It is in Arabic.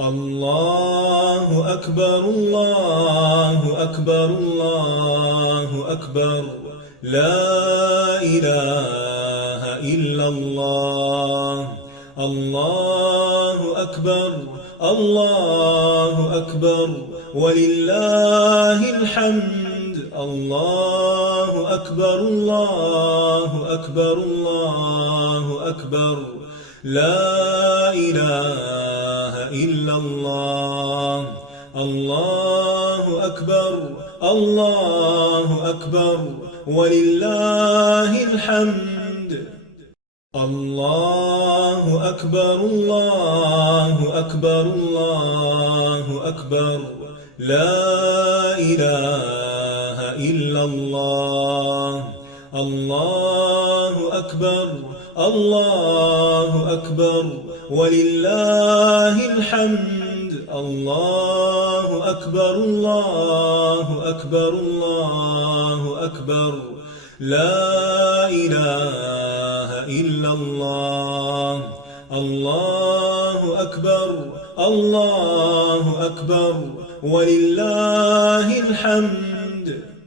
الله أكبر الله أكبر الله أكبر لا إله إلا الله. الله أكبر الله أكبر ولله الحمد. الله أكبر الله أكبر الله أكبر لا إله إلا الله. الله أكبر الله أكبر ولله الحمد. الله أكبر الله أكبر الله أكبر لا إله إلا الله. الله أكبر الله أكبر ولله الحمد. الله أكبر الله أكبر الله أكبر لا إله إلا الله. الله أكبر الله أكبر ولله الحمد.